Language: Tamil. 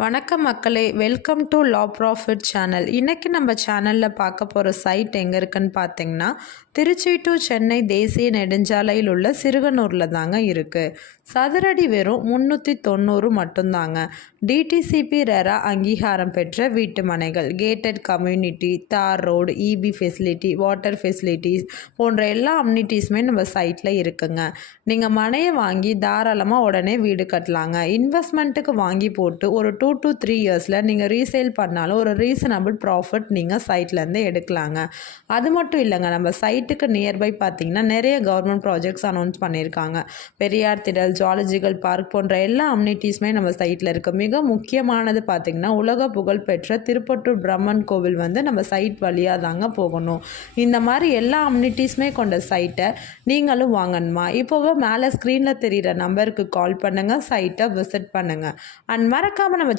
வணக்கம் மக்களே welcome to la profit channel இன்றைக்கி நம்ம சேனலில் பார்க்க போகிற சைட் எங்கே இருக்குன்னு பார்த்தீங்கன்னா திருச்சி டு சென்னை தேசிய நெடுஞ்சாலையில் உள்ள சிறுகனூரில் தாங்க இருக்குது சதுரடி வெறும் முந்நூற்றி தொண்ணூறு மட்டும்தாங்க டிடிசிபி ரெரா அங்கீகாரம் பெற்ற வீட்டு மனைகள் கேட்டட் கம்யூனிட்டி தார் road EB facility water facilities போன்ற எல்லா அம்யூனிட்டிஸுமே நம்ம சைட்டில் இருக்குங்க. நீங்கள் மனையை வாங்கி தாராளமாக உடனே வீடு கட்டலாங்க. இன்வெஸ்ட்மெண்ட்டுக்கு வாங்கி போட்டு ஒரு டூ டூ டு த்ரீ இயர்ஸில் நீங்கள் ரீசேல் பண்ணாலும் ஒரு ரீசனபிள் ப்ராஃபிட் நீங்கள் சைட்லேருந்து எடுக்கலாங்க. அது மட்டும் இல்லைங்க நம்ம சைட்டுக்கு நியர்பை பார்த்தீங்கன்னா நிறைய கவர்மெண்ட் ப்ராஜெக்ட்ஸ் அனௌன்ஸ் பண்ணியிருக்காங்க. பெரியார் திடல் ஜாலஜிக்கல் பார்க் போன்ற எல்லா அம்யூனிட்டிஸுமே நம்ம சைட்டில் இருக்குது மிக முக்கியமானது பார்த்திங்கன்னா உலக புகழ் பெற்ற திருப்பட்டூர் பிரம்மன் கோவில் வந்து நம்ம சைட் வழியாக தாங்க போகணும். இந்த மாதிரி எல்லா அம்யூனிட்டிஸுமே கொண்ட சைட்டை நீங்களும் வாங்கணுமா? இப்போவே மேலே ஸ்க்ரீனில் தெரிகிற நம்பருக்கு கால் பண்ணுங்கள் சைட்டை விசிட் பண்ணுங்கள் அண்ட் மறக்காமல் நம்ம